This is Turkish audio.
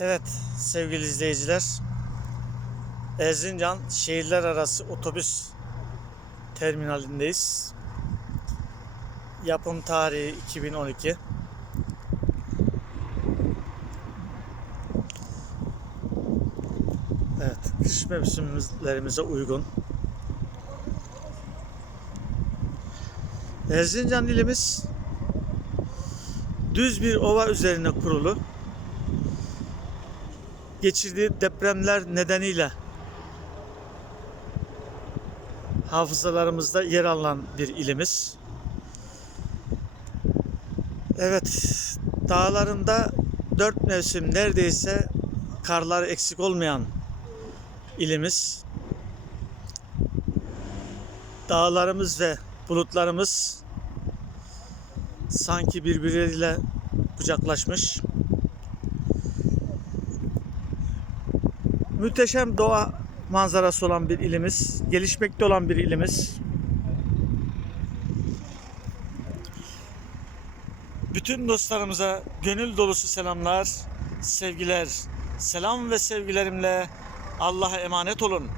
Evet sevgili izleyiciler. Erzincan şehirler arası otobüs terminalindeyiz. Yapım tarihi 2012. Evet, kış mevsimlerimize uygun. Erzincan ilimiz düz bir ova üzerine kurulu. Geçirdiği depremler nedeniyle hafızalarımızda yer alan bir ilimiz. Evet, dağlarında dört mevsim neredeyse karlar eksik olmayan ilimiz. Dağlarımız ve bulutlarımız sanki birbirleriyle kucaklaşmış. Müteşem doğa manzarası olan bir ilimiz, gelişmekte olan bir ilimiz. Bütün dostlarımıza gönül dolusu selamlar, sevgiler. Selam ve sevgilerimle Allah'a emanet olun.